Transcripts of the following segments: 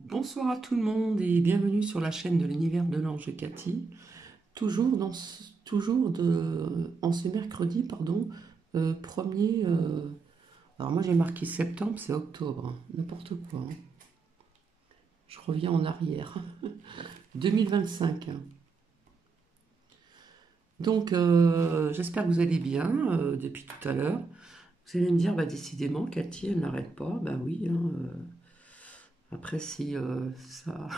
Bonsoir à tout le monde et bienvenue sur la chaîne de l'univers de l'ange Cathy. En ce mercredi, pardon, premier. Alors moi j'ai marqué septembre, c'est octobre, hein, n'importe quoi, hein. Je reviens en arrière. 2025. Donc j'espère que vous allez bien depuis tout à l'heure. Vous allez me dire, bah décidément, Cathy, elle n'arrête pas. Bah oui, hein, après si ça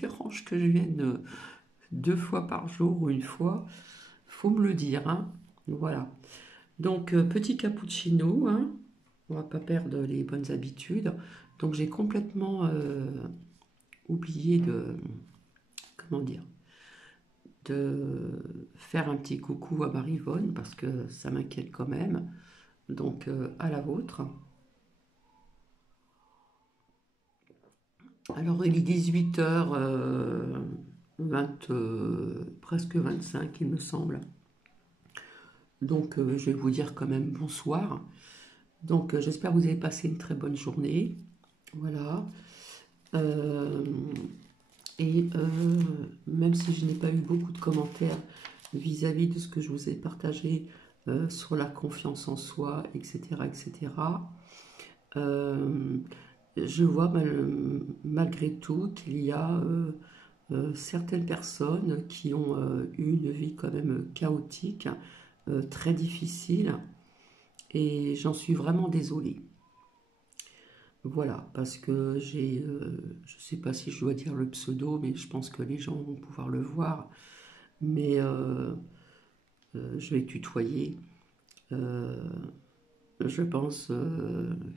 dérange que je vienne deux fois par jour ou une fois, faut me le dire, hein. Voilà. Donc, petit cappuccino, hein. On va pas perdre les bonnes habitudes. Donc, j'ai complètement oublié comment dire, de faire un petit coucou à Marivonne parce que ça m'inquiète quand même. Donc, à la vôtre. Alors, il est 18h, presque 25, il me semble. Donc, je vais vous dire quand même bonsoir. Donc, j'espère que vous avez passé une très bonne journée. Voilà. Euh, Même si je n'ai pas eu beaucoup de commentaires vis-à-vis de ce que je vous ai partagé sur la confiance en soi, etc., etc., euh, je vois malgré tout qu'il y a certaines personnes qui ont eu une vie quand même chaotique, très difficile, et j'en suis vraiment désolée. Voilà, parce que je ne sais pas si je dois dire le pseudo, mais je pense que les gens vont pouvoir le voir. Mais je vais tutoyer. Euh, je pense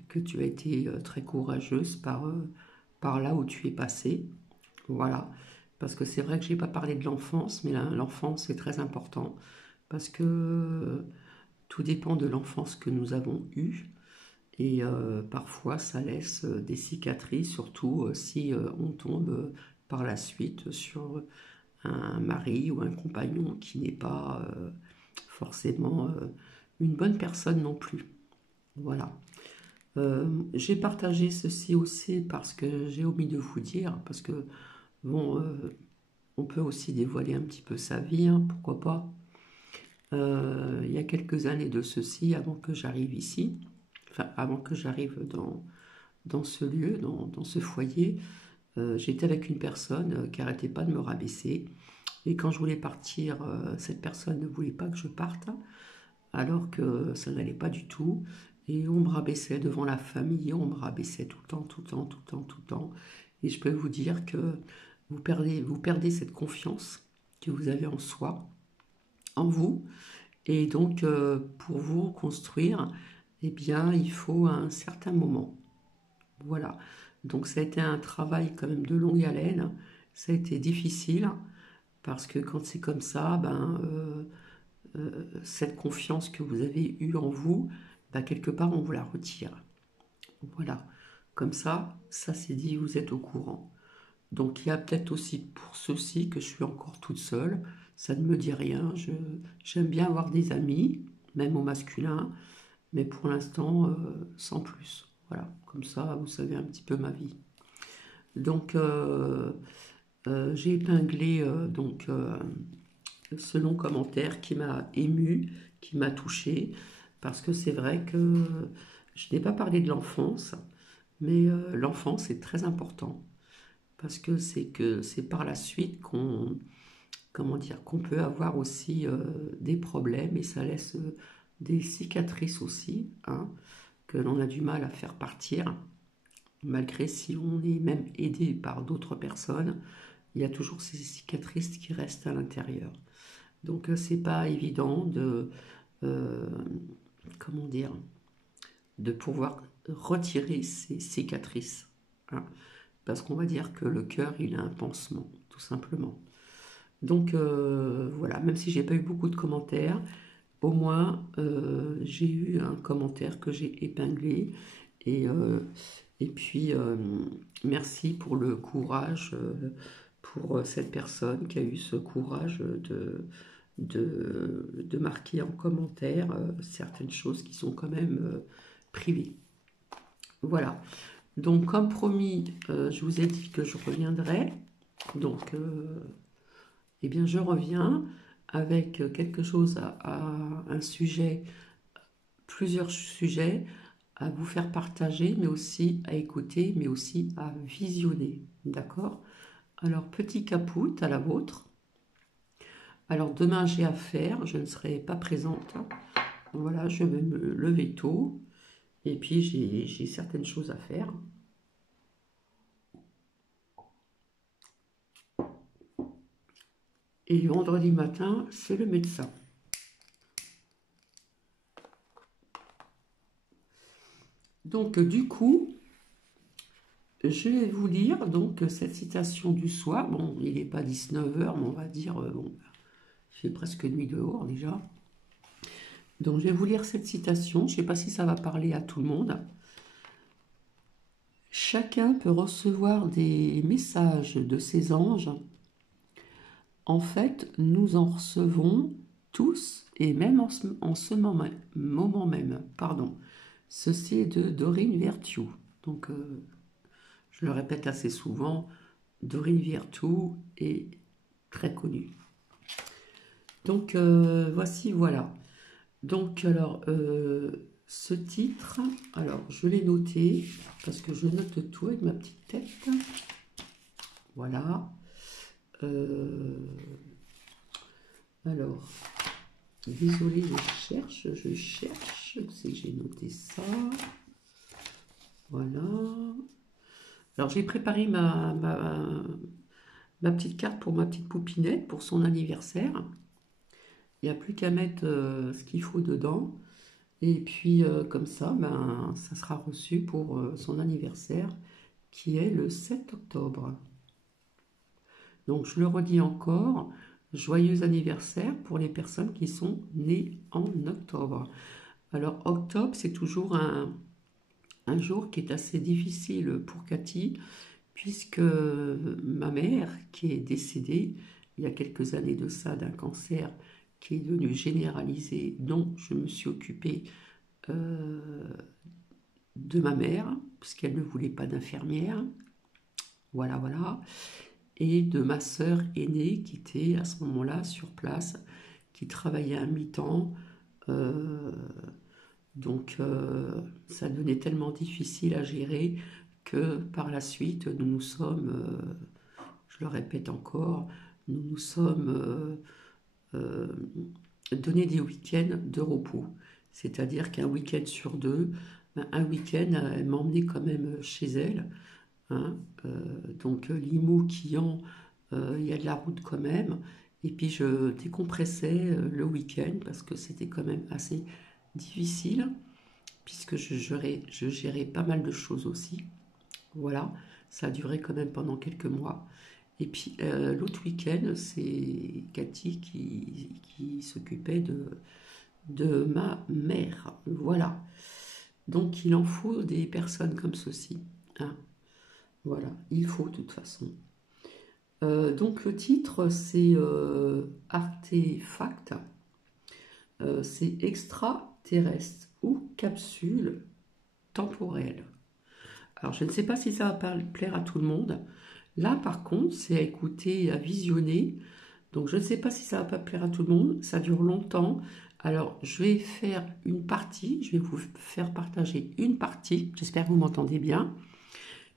que tu as été très courageuse par là où tu es passée. Voilà, parce que c'est vrai que je n'ai pas parlé de l'enfance, mais l'enfance est très important, parce que tout dépend de l'enfance que nous avons eue. Et parfois, ça laisse des cicatrices, surtout si on tombe par la suite sur un mari ou un compagnon qui n'est pas forcément une bonne personne non plus. Voilà. J'ai partagé ceci aussi parce que j'ai omis de vous dire, parce que bon, on peut aussi dévoiler un petit peu sa vie, hein, pourquoi pas. Il y a quelques années de ceci, avant que j'arrive ici, enfin avant que j'arrive dans ce lieu, dans ce foyer, j'étais avec une personne qui n'arrêtait pas de me rabaisser. Et quand je voulais partir, cette personne ne voulait pas que je parte, alors que ça n'allait pas du tout. Et on me rabaissait devant la famille, on me rabaissait tout le temps, tout le temps, tout le temps, tout le temps. Et je peux vous dire que vous perdez cette confiance que vous avez en soi, en vous. Et donc, pour vous construire, eh bien, il faut un certain moment. Voilà. Donc ça a été un travail quand même de longue haleine. Ça a été difficile parce que quand c'est comme ça, cette confiance que vous avez eue en vous, ben, quelque part on vous la retire. Voilà. Comme ça c'est dit, vous êtes au courant. Donc il y a peut-être aussi pour ceci que je suis encore toute seule. Ça ne me dit rien. J'aime bien avoir des amis, même au masculin, mais pour l'instant sans plus. Voilà. Comme ça, vous savez un petit peu ma vie. Donc, j'ai épinglé ce long commentaire qui m'a ému, qui m'a touché, parce que c'est vrai que je n'ai pas parlé de l'enfance, mais l'enfance est très important, parce que c'est par la suite comment dire, qu'on peut avoir aussi des problèmes, et ça laisse des cicatrices aussi, hein, que l'on a du mal à faire partir, malgré si on est même aidé par d'autres personnes. Il y a toujours ces cicatrices qui restent à l'intérieur. Donc c'est pas évident euh, comment dire, de pouvoir retirer ces cicatrices, hein. Parce qu'on va dire que le cœur, il a un pansement, tout simplement. Donc voilà, même si j'ai pas eu beaucoup de commentaires, au moins j'ai eu un commentaire que j'ai épinglé. Et, euh, et puis merci pour le courage, pour cette personne qui a eu ce courage de marquer en commentaire certaines choses qui sont quand même privées. Voilà. Donc, comme promis, je vous ai dit que je reviendrai. Donc, eh bien, je reviens avec quelque chose un sujet, plusieurs sujets à vous faire partager, mais aussi à écouter, mais aussi à visionner. D'accord? Alors, petit caput à la vôtre. Alors, demain, j'ai à faire, je ne serai pas présente. Voilà, je vais me lever tôt. Et puis, j'ai certaines choses à faire. Et vendredi matin, c'est le médecin. Donc, du coup, je vais vous lire donc cette citation du soir. Bon, il n'est pas 19 heures, mais on va dire, bon, il fait presque nuit dehors déjà. Donc, je vais vous lire cette citation. Je ne sais pas si ça va parler à tout le monde. Chacun peut recevoir des messages de ses anges. En fait, nous en recevons tous, et même en ce moment même. Pardon. Ceci est de Dorine Virtue. Donc, je le répète assez souvent, Dorine Virtue est très connue. Donc, voici, voilà. Donc, alors, ce titre, alors, je l'ai noté, parce que je note tout avec ma petite tête. Voilà. Alors, désolé, je cherche, c'est que j'ai noté ça. Voilà. Alors, j'ai préparé ma petite carte pour ma petite poupinette pour son anniversaire. Il n'y a plus qu'à mettre ce qu'il faut dedans. Et puis, comme ça, ben, ça sera reçu pour son anniversaire, qui est le 7 octobre. Donc, je le redis encore, joyeux anniversaire pour les personnes qui sont nées en octobre. Alors, octobre, c'est toujours un jour qui est assez difficile pour Cathy, puisque ma mère, qui est décédée il y a quelques années de ça, d'un cancer qui est devenu généralisé, dont je me suis occupée de ma mère, puisqu'elle ne voulait pas d'infirmière, voilà, voilà, et de ma sœur aînée qui était à ce moment-là sur place, qui travaillait à mi-temps. Donc ça devenait tellement difficile à gérer que par la suite, nous nous sommes, je le répète encore, nous nous sommes donné des week-ends de repos. C'est-à-dire qu'un week-end sur deux, ben, un week-end, elle m'emmenait quand même chez elle. Hein, donc Limoux, Quillan, il y a de la route quand même. Et puis je décompressais le week-end parce que c'était quand même assez difficile puisque je gérais pas mal de choses aussi. Voilà, ça a duré quand même pendant quelques mois. Et puis l'autre week-end, c'est Cathy qui s'occupait de ma mère. Voilà. Donc il en faut des personnes comme ceci. Hein. Voilà, il faut de toute façon. Donc le titre, c'est Artefact. C'est extraterrestre ou capsule temporelle. Alors, je ne sais pas si ça va plaire à tout le monde. Là, par contre, c'est à écouter, à visionner. Donc, je ne sais pas si ça va pas plaire à tout le monde. Ça dure longtemps. Alors, je vais faire une partie. Je vais vous faire partager une partie. J'espère que vous m'entendez bien.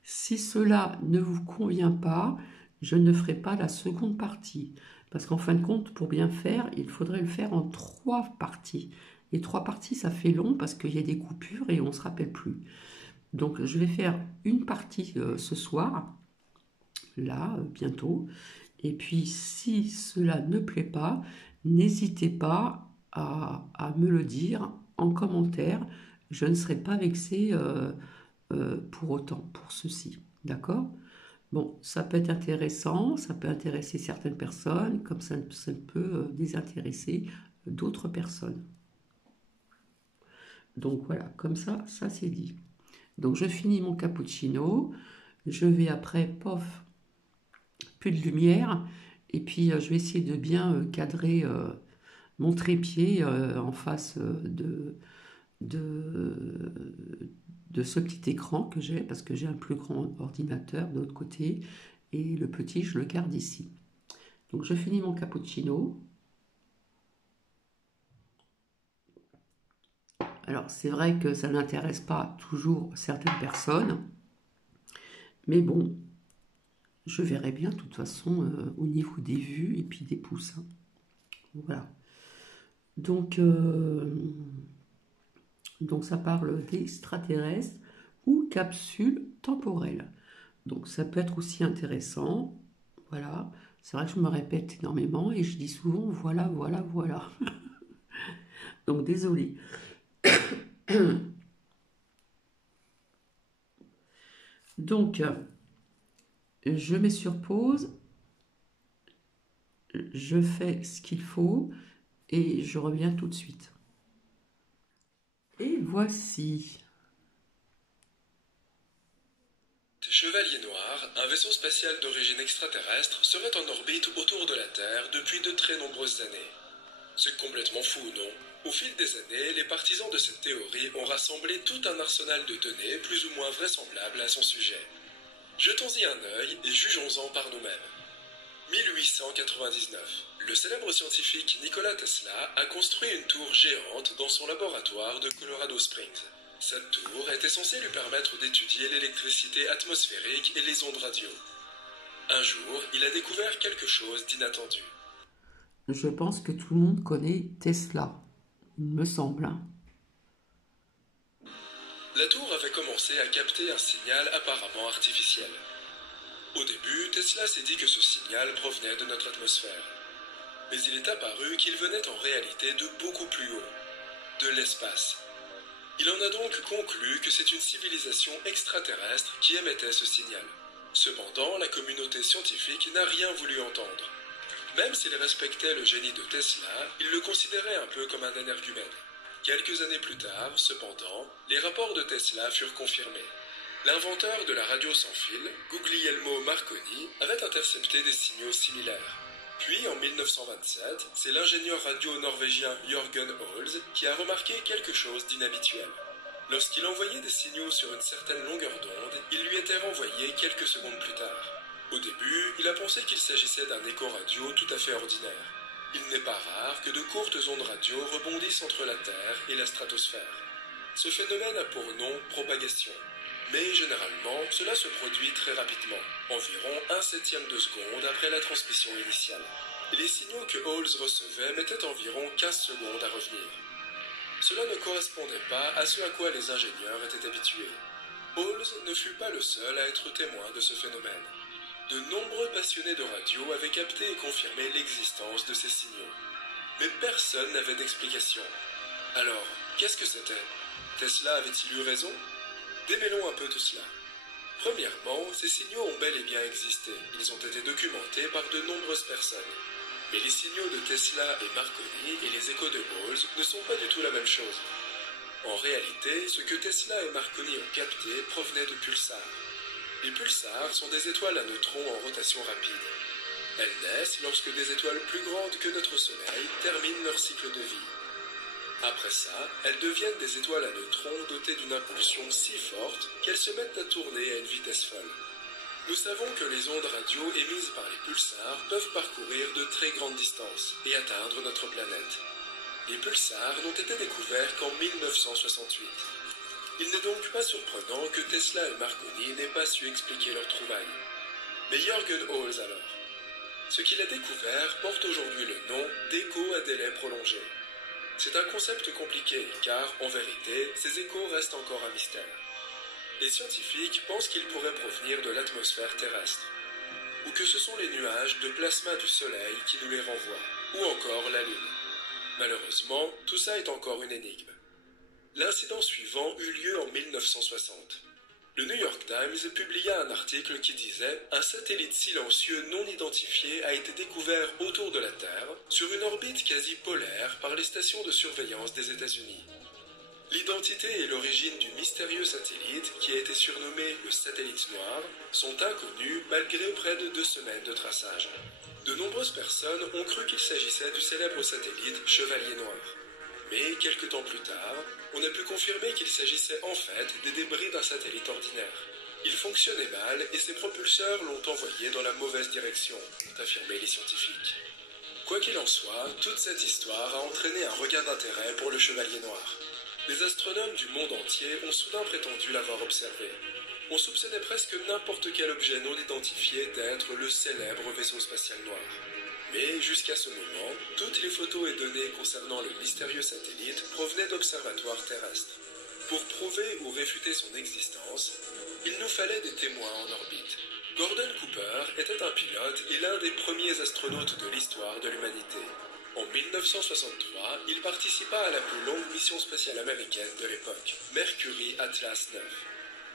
Si cela ne vous convient pas, je ne ferai pas la seconde partie. Parce qu'en fin de compte, pour bien faire, il faudrait le faire en 3 parties. Et 3 parties, ça fait long parce qu'il y a des coupures et on ne se rappelle plus. Donc, je vais faire une partie ce soir, là, bientôt. Et puis, si cela ne plaît pas, n'hésitez pas à me le dire en commentaire. Je ne serai pas vexée pour autant, pour ceci. D'accord? Bon, ça peut être intéressant, ça peut intéresser certaines personnes, comme ça peut désintéresser d'autres personnes. Donc voilà, comme ça c'est dit. Donc je finis mon cappuccino, je vais après, pof, plus de lumière, et puis je vais essayer de bien cadrer mon trépied en face de, de ce petit écran que j'ai, parce que j'ai un plus grand ordinateur de l'autre côté, et le petit, je le garde ici. Donc je finis mon cappuccino. Alors c'est vrai que ça n'intéresse pas toujours certaines personnes, mais bon, je verrai bien de toute façon au niveau des vues et puis des pouces, hein. Voilà. Donc, donc ça parle d'extraterrestres ou capsules temporelles. Donc ça peut être aussi intéressant. Voilà. C'est vrai que je me répète énormément et je dis souvent voilà, voilà, voilà. Donc désolé. Donc je mets sur pause, je fais ce qu'il faut et je reviens tout de suite. Et voici. Chevalier Noir, un vaisseau spatial d'origine extraterrestre, serait en orbite autour de la Terre depuis de très nombreuses années. C'est complètement fou, non? Au fil des années, les partisans de cette théorie ont rassemblé tout un arsenal de données plus ou moins vraisemblables à son sujet. Jetons-y un œil et jugeons-en par nous-mêmes. 1899. Le célèbre scientifique Nikola Tesla a construit une tour géante dans son laboratoire de Colorado Springs. Cette tour était censée lui permettre d'étudier l'électricité atmosphérique et les ondes radio. Un jour, il a découvert quelque chose d'inattendu. Je pense que tout le monde connaît Tesla, il me semble, hein. La tour avait commencé à capter un signal apparemment artificiel. Au début, Tesla s'est dit que ce signal provenait de notre atmosphère. Mais il est apparu qu'il venait en réalité de beaucoup plus haut, de l'espace. Il en a donc conclu que c'est une civilisation extraterrestre qui émettait ce signal. Cependant, la communauté scientifique n'a rien voulu entendre. Même s'il respectait le génie de Tesla, il le considérait un peu comme un énergumène. Quelques années plus tard, cependant, les rapports de Tesla furent confirmés. L'inventeur de la radio sans fil, Guglielmo Marconi, avait intercepté des signaux similaires. Puis, en 1927, c'est l'ingénieur radio norvégien Jørgen Holz qui a remarqué quelque chose d'inhabituel. Lorsqu'il envoyait des signaux sur une certaine longueur d'onde, ils lui étaient renvoyés quelques secondes plus tard. Au début, il a pensé qu'il s'agissait d'un écho radio tout à fait ordinaire. Il n'est pas rare que de courtes ondes radio rebondissent entre la Terre et la stratosphère. Ce phénomène a pour nom propagation. Mais généralement, cela se produit très rapidement, environ 1/7 de seconde après la transmission initiale. Et les signaux que Holz recevait mettaient environ 15 secondes à revenir. Cela ne correspondait pas à ce à quoi les ingénieurs étaient habitués. Holz ne fut pas le seul à être témoin de ce phénomène. De nombreux passionnés de radio avaient capté et confirmé l'existence de ces signaux. Mais personne n'avait d'explication. Alors, qu'est-ce que c'était? Tesla avait-il eu raison? Démêlons un peu tout cela. Premièrement, ces signaux ont bel et bien existé. Ils ont été documentés par de nombreuses personnes. Mais les signaux de Tesla et Marconi et les échos de Holz ne sont pas du tout la même chose. En réalité, ce que Tesla et Marconi ont capté provenait de pulsars. Les pulsars sont des étoiles à neutrons en rotation rapide. Elles naissent lorsque des étoiles plus grandes que notre Soleil terminent leur cycle de vie. Après ça, elles deviennent des étoiles à neutrons dotées d'une impulsion si forte qu'elles se mettent à tourner à une vitesse folle. Nous savons que les ondes radio émises par les pulsars peuvent parcourir de très grandes distances et atteindre notre planète. Les pulsars n'ont été découverts qu'en 1968. Il n'est donc pas surprenant que Tesla et Marconi n'aient pas su expliquer leur trouvaille. Mais Jørgen Holz alors? Ce qu'il a découvert porte aujourd'hui le nom d'écho à délai prolongé. C'est un concept compliqué, car, en vérité, ces échos restent encore un mystère. Les scientifiques pensent qu'ils pourraient provenir de l'atmosphère terrestre, ou que ce sont les nuages de plasma du Soleil qui nous les renvoient, ou encore la Lune. Malheureusement, tout ça est encore une énigme. L'incident suivant eut lieu en 1960. Le New York Times publia un article qui disait « Un satellite silencieux non identifié a été découvert autour de la Terre, sur une orbite quasi polaire par les stations de surveillance des États-Unis. » L'identité et l'origine du mystérieux satellite, qui a été surnommé le satellite noir, sont inconnues malgré près de 2 semaines de traçage. De nombreuses personnes ont cru qu'il s'agissait du célèbre satellite Chevalier Noir. Mais quelques temps plus tard, on a pu confirmer qu'il s'agissait en fait des débris d'un satellite ordinaire. Il fonctionnait mal et ses propulseurs l'ont envoyé dans la mauvaise direction, ont affirmé les scientifiques. Quoi qu'il en soit, toute cette histoire a entraîné un regain d'intérêt pour le Chevalier Noir. Les astronomes du monde entier ont soudain prétendu l'avoir observé. On soupçonnait presque n'importe quel objet non identifié d'être le célèbre vaisseau spatial noir. Mais jusqu'à ce moment, toutes les photos et données concernant le mystérieux satellite provenaient d'observatoires terrestres. Pour prouver ou réfuter son existence, il nous fallait des témoins en orbite. Gordon Cooper était un pilote et l'un des premiers astronautes de l'histoire de l'humanité. En 1963, il participa à la plus longue mission spatiale américaine de l'époque, Mercury Atlas 9.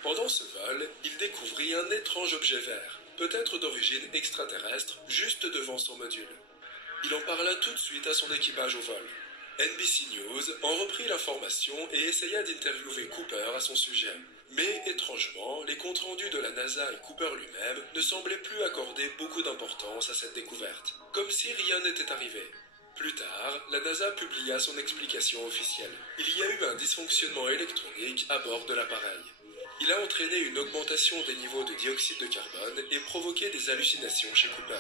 Pendant ce vol, il découvrit un étrange objet vert, peut-être d'origine extraterrestre, juste devant son module. Il en parla tout de suite à son équipage au vol. NBC News en reprit l'information et essaya d'interviewer Cooper à son sujet. Mais étrangement, les comptes rendus de la NASA et Cooper lui-même ne semblaient plus accorder beaucoup d'importance à cette découverte, comme si rien n'était arrivé. Plus tard, la NASA publia son explication officielle. Il y a eu un dysfonctionnement électronique à bord de l'appareil. Il a entraîné une augmentation des niveaux de dioxyde de carbone et provoqué des hallucinations chez Cooper.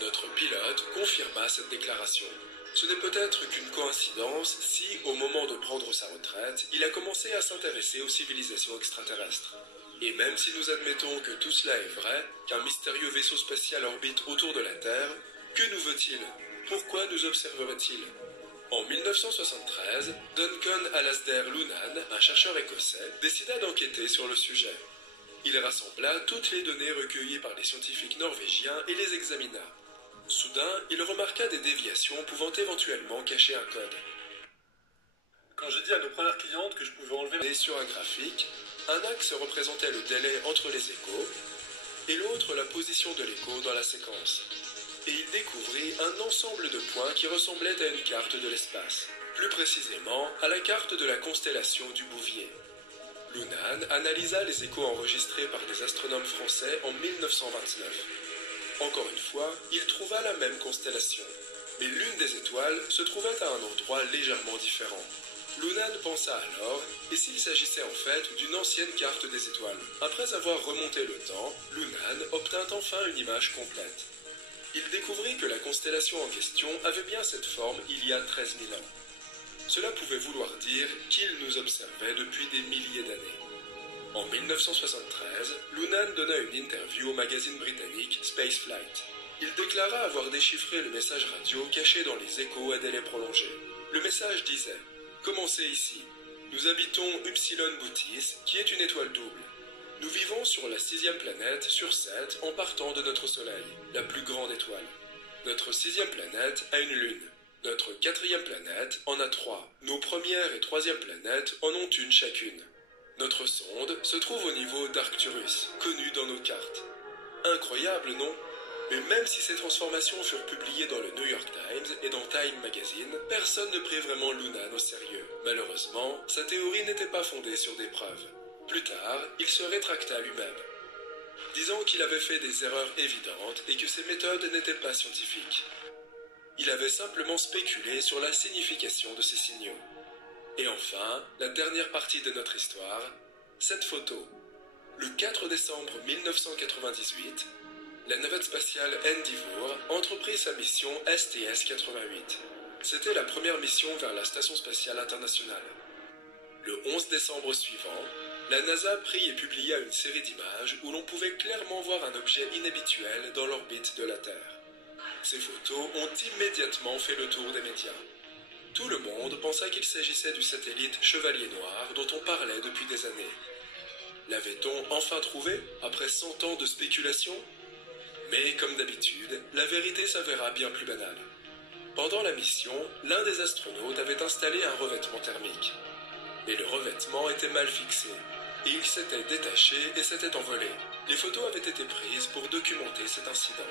Notre pilote confirma cette déclaration. Ce n'est peut-être qu'une coïncidence si, au moment de prendre sa retraite, il a commencé à s'intéresser aux civilisations extraterrestres. Et même si nous admettons que tout cela est vrai, qu'un mystérieux vaisseau spatial orbite autour de la Terre, que nous veut-il ? Pourquoi nous observerait-il ? En 1973, Duncan Alasdair Lunan, un chercheur écossais, décida d'enquêter sur le sujet. Il rassembla toutes les données recueillies par les scientifiques norvégiens et les examina. Soudain, il remarqua des déviations pouvant éventuellement cacher un code. Quand j'ai dit à nos premières clientes que je pouvais enlever... Et sur un graphique, un axe représentait le délai entre les échos et l'autre la position de l'écho dans la séquence. Et il découvrit un ensemble de points qui ressemblait à une carte de l'espace, plus précisément à la carte de la constellation du Bouvier. Lunan analysa les échos enregistrés par des astronomes français en 1929. Encore une fois, il trouva la même constellation, mais l'une des étoiles se trouvait à un endroit légèrement différent. Lunan pensa alors, et s'il s'agissait en fait d'une ancienne carte des étoiles. Après avoir remonté le temps, Lunan obtint enfin une image complète. Il découvrit que la constellation en question avait bien cette forme il y a 13 000 ans. Cela pouvait vouloir dire qu'il nous observait depuis des milliers d'années. En 1973, Lunan donna une interview au magazine britannique Spaceflight. Il déclara avoir déchiffré le message radio caché dans les échos à délai prolongé. Le message disait « Commencez ici. Nous habitons Upsilon Bootis, qui est une étoile double. Nous vivons sur la 6e planète sur 7 en partant de notre Soleil, la plus grande étoile. Notre 6e planète a une lune. Notre 4e planète en a 3. Nos premières et 3e planètes en ont une chacune. Notre sonde se trouve au niveau d'Arcturus, connu dans nos cartes. Incroyable, non ? Mais même si ces transformations furent publiées dans le New York Times et dans Time Magazine, personne ne prit vraiment Lunan au sérieux. Malheureusement, sa théorie n'était pas fondée sur des preuves. Plus tard, il se rétracta lui-même, disant qu'il avait fait des erreurs évidentes et que ses méthodes n'étaient pas scientifiques. Il avait simplement spéculé sur la signification de ces signaux. Et enfin, la dernière partie de notre histoire, cette photo. Le 4 décembre 1998, la navette spatiale Endeavour entreprit sa mission STS-88. C'était la première mission vers la Station spatiale internationale. Le 11 décembre suivant, la NASA prit et publia une série d'images où l'on pouvait clairement voir un objet inhabituel dans l'orbite de la Terre. Ces photos ont immédiatement fait le tour des médias. Tout le monde pensa qu'il s'agissait du satellite Chevalier Noir dont on parlait depuis des années. L'avait-on enfin trouvé, après 100 ans de spéculation ? Mais comme d'habitude, la vérité s'avéra bien plus banale. Pendant la mission, l'un des astronautes avait installé un revêtement thermique. Mais le revêtement était mal fixé, et il s'était détaché et s'était envolé. Les photos avaient été prises pour documenter cet incident.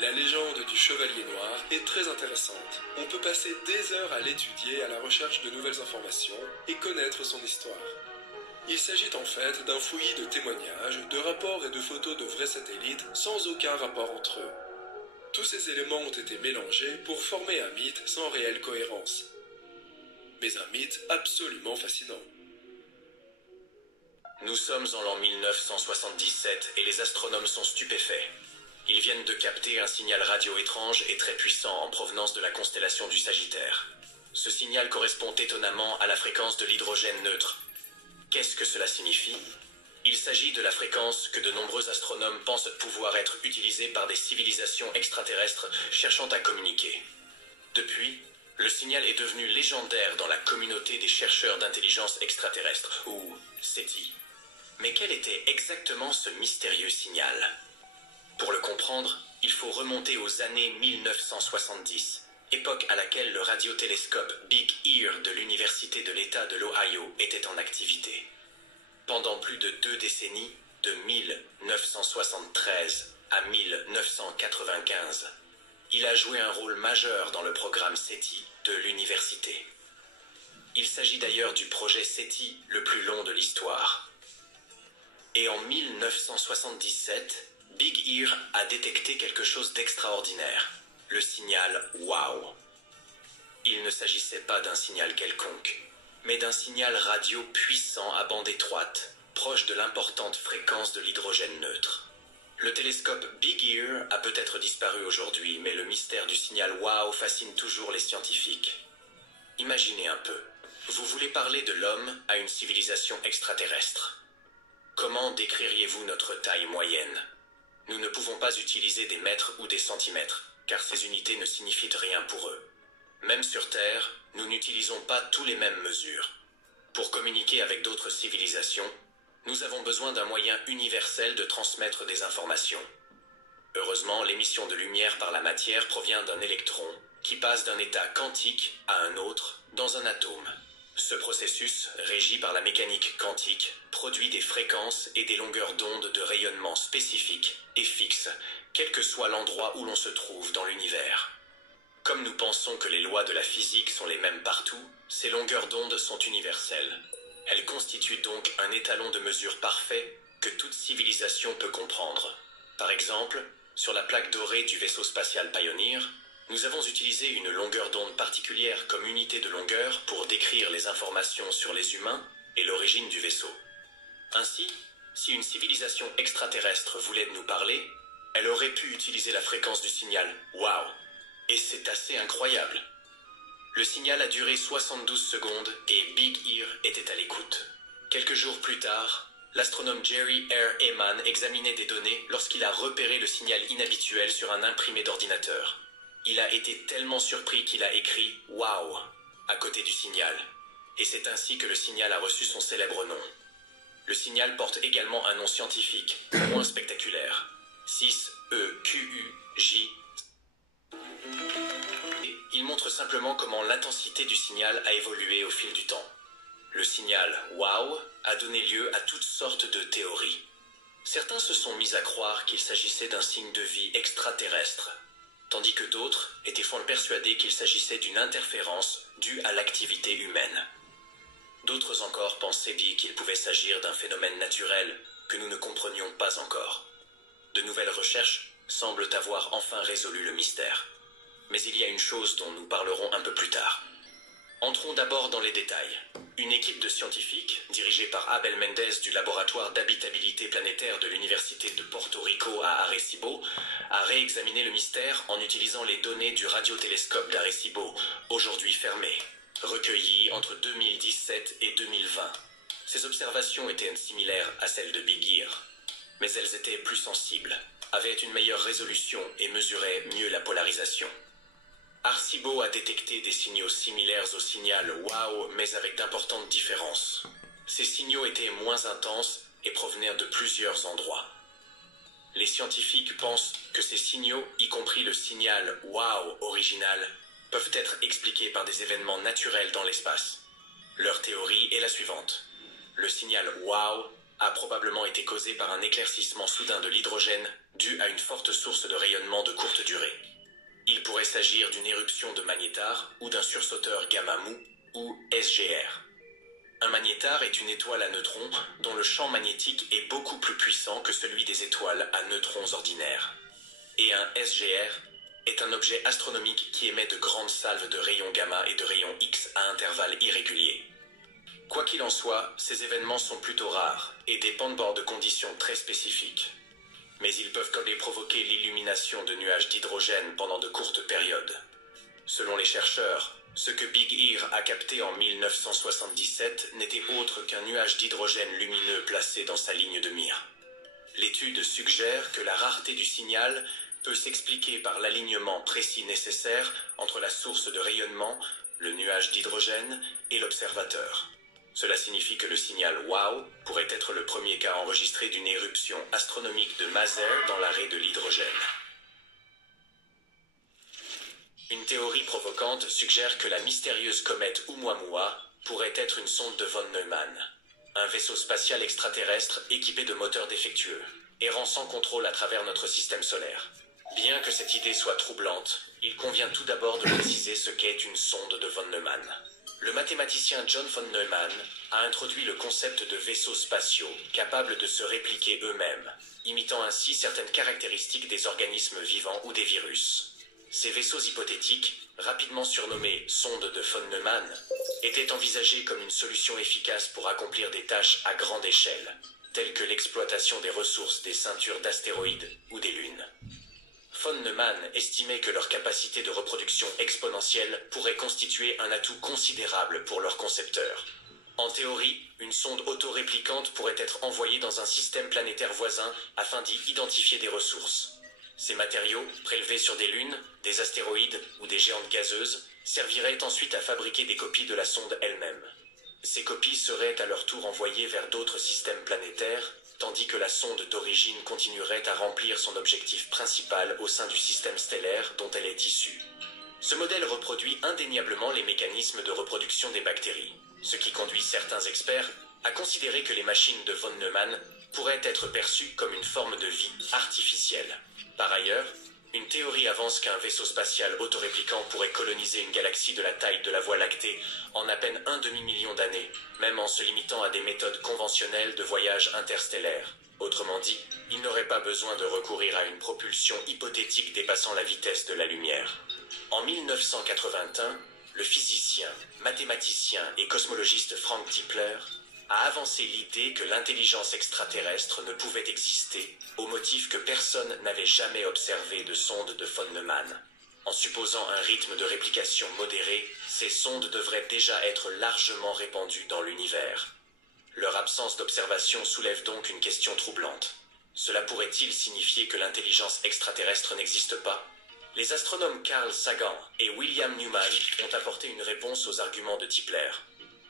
La légende du Chevalier Noir est très intéressante. On peut passer des heures à l'étudier à la recherche de nouvelles informations et connaître son histoire. Il s'agit en fait d'un fouillis de témoignages, de rapports et de photos de vrais satellites sans aucun rapport entre eux. Tous ces éléments ont été mélangés pour former un mythe sans réelle cohérence. mais un mythe absolument fascinant. Nous sommes en l'an 1977 et les astronomes sont stupéfaits. Ils viennent de capter un signal radio étrange et très puissant en provenance de la constellation du Sagittaire. Ce signal correspond étonnamment à la fréquence de l'hydrogène neutre. Qu'est-ce que cela signifie ? Il s'agit de la fréquence que de nombreux astronomes pensent pouvoir être utilisée par des civilisations extraterrestres cherchant à communiquer. Depuis, le signal est devenu légendaire dans la communauté des chercheurs d'intelligence extraterrestre, ou SETI. Mais quel était exactement ce mystérieux signal ? Pour le comprendre, il faut remonter aux années 1970, époque à laquelle le radiotélescope Big Ear de l'Université de l'État de l'Ohio était en activité. Pendant plus de 2 décennies, de 1973 à 1995, il a joué un rôle majeur dans le programme SETI de l'université. Il s'agit d'ailleurs du projet SETI le plus long de l'histoire. Et en 1977, Big Ear a détecté quelque chose d'extraordinaire, le signal WOW. Il ne s'agissait pas d'un signal quelconque, mais d'un signal radio puissant à bande étroite, proche de l'importante fréquence de l'hydrogène neutre. Le télescope Big Ear a peut-être disparu aujourd'hui, mais le mystère du signal WOW fascine toujours les scientifiques. Imaginez un peu, vous voulez parler de l'homme à une civilisation extraterrestre. Comment décririez-vous notre taille moyenne ? Nous ne pouvons pas utiliser des mètres ou des centimètres, car ces unités ne signifient rien pour eux. Même sur Terre, nous n'utilisons pas tous les mêmes mesures. Pour communiquer avec d'autres civilisations, nous avons besoin d'un moyen universel de transmettre des informations. Heureusement, l'émission de lumière par la matière provient d'un électron qui passe d'un état quantique à un autre dans un atome. Ce processus, régi par la mécanique quantique, produit des fréquences et des longueurs d'onde de rayonnement spécifiques et fixes, quel que soit l'endroit où l'on se trouve dans l'univers. Comme nous pensons que les lois de la physique sont les mêmes partout, ces longueurs d'onde sont universelles. Elles constituent donc un étalon de mesure parfait que toute civilisation peut comprendre. Par exemple, sur la plaque dorée du vaisseau spatial Pioneer, nous avons utilisé une longueur d'onde particulière comme unité de longueur pour décrire les informations sur les humains et l'origine du vaisseau. Ainsi, si une civilisation extraterrestre voulait nous parler, elle aurait pu utiliser la fréquence du signal WOW. Et c'est assez incroyable. Le signal a duré 72 secondes et Big Ear était à l'écoute. Quelques jours plus tard, l'astronome Jerry R. Ehman examinait des données lorsqu'il a repéré le signal inhabituel sur un imprimé d'ordinateur. Il a été tellement surpris qu'il a écrit « Wow » à côté du signal. Et c'est ainsi que le signal a reçu son célèbre nom. Le signal porte également un nom scientifique, moins spectaculaire. 6EQUJ. Il montre simplement comment l'intensité du signal a évolué au fil du temps. Le signal « Wow » a donné lieu à toutes sortes de théories. Certains se sont mis à croire qu'il s'agissait d'un signe de vie extraterrestre, tandis que d'autres étaient persuadés qu'il s'agissait d'une interférence due à l'activité humaine. D'autres encore pensaient qu'il pouvait s'agir d'un phénomène naturel que nous ne comprenions pas encore. De nouvelles recherches semblent avoir enfin résolu le mystère. Mais il y a une chose dont nous parlerons un peu plus tard. Entrons d'abord dans les détails. Une équipe de scientifiques, dirigée par Abel Mendez du laboratoire d'habitabilité planétaire de l'Université de Porto Rico à Arecibo, a réexaminé le mystère en utilisant les données du radiotélescope d'Arecibo, aujourd'hui fermé, recueillies entre 2017 et 2020. Ces observations étaient similaires à celles de Big Ear, mais elles étaient plus sensibles, avaient une meilleure résolution et mesuraient mieux la polarisation. Arecibo a détecté des signaux similaires au signal WOW, mais avec d'importantes différences. Ces signaux étaient moins intenses et provenaient de plusieurs endroits. Les scientifiques pensent que ces signaux, y compris le signal WOW original, peuvent être expliqués par des événements naturels dans l'espace. Leur théorie est la suivante. Le signal WOW a probablement été causé par un éclaircissement soudain de l'hydrogène dû à une forte source de rayonnement de courte durée. Il pourrait s'agir d'une éruption de magnétar ou d'un sursauteur gamma-mou ou SGR. Un magnétar est une étoile à neutrons dont le champ magnétique est beaucoup plus puissant que celui des étoiles à neutrons ordinaires. Et un SGR est un objet astronomique qui émet de grandes salves de rayons gamma et de rayons X à intervalles irréguliers. Quoi qu'il en soit, ces événements sont plutôt rares et dépendent de conditions très spécifiques. Mais ils peuvent comme provoquer l'illumination de nuages d'hydrogène pendant de courtes périodes. Selon les chercheurs, ce que Big Ear a capté en 1977 n'était autre qu'un nuage d'hydrogène lumineux placé dans sa ligne de mire. L'étude suggère que la rareté du signal peut s'expliquer par l'alignement précis nécessaire entre la source de rayonnement, le nuage d'hydrogène, et l'observateur. Cela signifie que le signal WOW pourrait être le premier cas enregistré d'une éruption astronomique de maser dans l'arrêt de l'hydrogène. Une théorie provocante suggère que la mystérieuse comète Oumuamua pourrait être une sonde de von Neumann, un vaisseau spatial extraterrestre équipé de moteurs défectueux, errant sans contrôle à travers notre système solaire. Bien que cette idée soit troublante, il convient tout d'abord de préciser ce qu'est une sonde de von Neumann. Le mathématicien John von Neumann a introduit le concept de vaisseaux spatiaux capables de se répliquer eux-mêmes, imitant ainsi certaines caractéristiques des organismes vivants ou des virus. Ces vaisseaux hypothétiques, rapidement surnommés sondes de von Neumann, étaient envisagés comme une solution efficace pour accomplir des tâches à grande échelle, telles que l'exploitation des ressources des ceintures d'astéroïdes ou des lunes. Von Neumann estimait que leur capacité de reproduction exponentielle pourrait constituer un atout considérable pour leurs concepteurs. En théorie, une sonde autoréplicante pourrait être envoyée dans un système planétaire voisin afin d'y identifier des ressources. Ces matériaux, prélevés sur des lunes, des astéroïdes ou des géantes gazeuses, serviraient ensuite à fabriquer des copies de la sonde elle-même. Ces copies seraient à leur tour envoyées vers d'autres systèmes planétaires, tandis que la sonde d'origine continuerait à remplir son objectif principal au sein du système stellaire dont elle est issue. Ce modèle reproduit indéniablement les mécanismes de reproduction des bactéries, ce qui conduit certains experts à considérer que les machines de von Neumann pourraient être perçues comme une forme de vie artificielle. Par ailleurs, une théorie avance qu'un vaisseau spatial autoréplicant pourrait coloniser une galaxie de la taille de la Voie lactée en à peine un demi-million d'années, même en se limitant à des méthodes conventionnelles de voyage interstellaire. Autrement dit, il n'aurait pas besoin de recourir à une propulsion hypothétique dépassant la vitesse de la lumière. En 1981, le physicien, mathématicien et cosmologiste Frank Tipler a avancé l'idée que l'intelligence extraterrestre ne pouvait exister au motif que personne n'avait jamais observé de sonde de von Neumann. En supposant un rythme de réplication modéré, ces sondes devraient déjà être largement répandues dans l'univers. Leur absence d'observation soulève donc une question troublante. Cela pourrait-il signifier que l'intelligence extraterrestre n'existe pas ? Les astronomes Carl Sagan et William Newman ont apporté une réponse aux arguments de Tipler.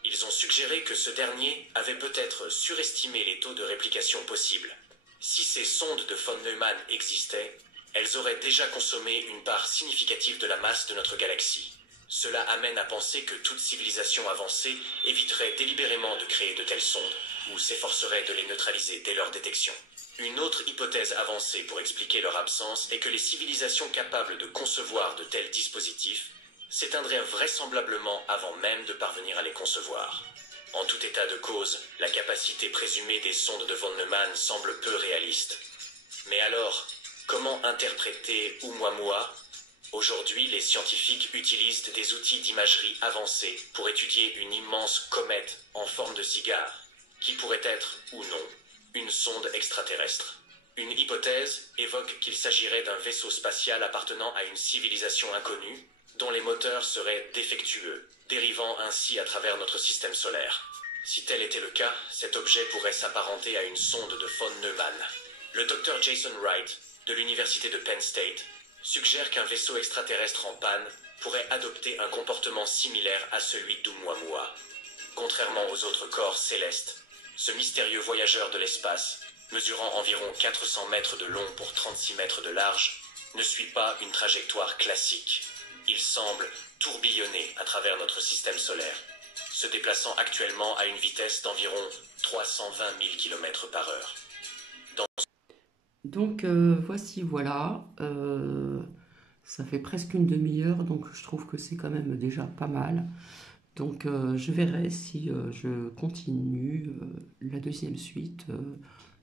Ils ont suggéré que ce dernier avait peut-être surestimé les taux de réplication possibles. Si ces sondes de von Neumann existaient, elles auraient déjà consommé une part significative de la masse de notre galaxie. Cela amène à penser que toute civilisation avancée éviterait délibérément de créer de telles sondes, ou s'efforcerait de les neutraliser dès leur détection. Une autre hypothèse avancée pour expliquer leur absence est que les civilisations capables de concevoir de tels dispositifs s'éteindraient vraisemblablement avant même de parvenir à les concevoir. En tout état de cause, la capacité présumée des sondes de von Neumann semble peu réaliste. Mais alors, comment interpréter Oumuamua ? Aujourd'hui, les scientifiques utilisent des outils d'imagerie avancés pour étudier une immense comète en forme de cigare, qui pourrait être, ou non, une sonde extraterrestre. Une hypothèse évoque qu'il s'agirait d'un vaisseau spatial appartenant à une civilisation inconnue, dont les moteurs seraient défectueux, dérivant ainsi à travers notre système solaire. Si tel était le cas, cet objet pourrait s'apparenter à une sonde de von Neumann. Le docteur Jason Wright, de l'université de Penn State, suggère qu'un vaisseau extraterrestre en panne pourrait adopter un comportement similaire à celui d'Oumuamua. Contrairement aux autres corps célestes, ce mystérieux voyageur de l'espace, mesurant environ 400 mètres de long pour 36 mètres de large, ne suit pas une trajectoire classique. Il semble tourbillonner à travers notre système solaire, se déplaçant actuellement à une vitesse d'environ 320 000 km par heure. Donc voilà, ça fait presque une demi-heure, donc je trouve que c'est quand même déjà pas mal. Donc je verrai si je continue la deuxième suite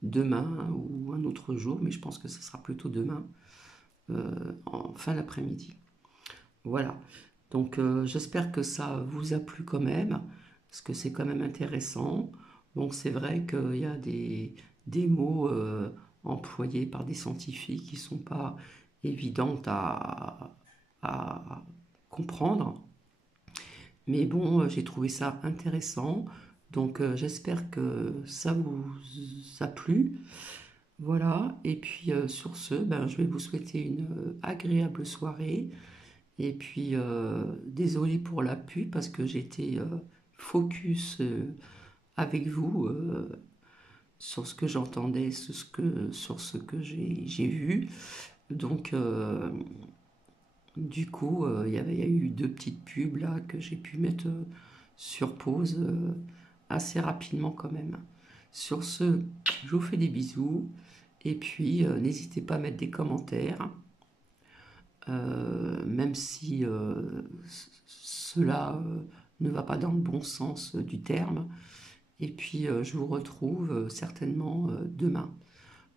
demain ou un autre jour, mais je pense que ce sera plutôt demain. en fin d'après-midi. Voilà. Donc j'espère que ça vous a plu quand même, parce que c'est quand même intéressant. Bon, c'est vrai qu'il y a des mots employés par des scientifiques qui ne sont pas évidentes à comprendre. Mais bon, j'ai trouvé ça intéressant. Donc j'espère que ça vous a plu. Voilà. Et puis sur ce, ben, je vais vous souhaiter une agréable soirée. Et puis, désolé pour la pub parce que j'étais focus avec vous sur ce que j'entendais, sur ce que j'ai vu. Donc, du coup, il y a eu 2 petites pubs là que j'ai pu mettre sur pause assez rapidement quand même. Sur ce, je vous fais des bisous. Et puis, n'hésitez pas à mettre des commentaires. Même si cela ne va pas dans le bon sens du terme. Et puis je vous retrouve certainement demain.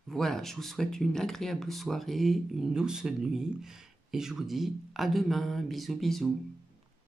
Voilà, je vous souhaite une agréable soirée, une douce nuit, et je vous dis à demain. Bisous, bisous.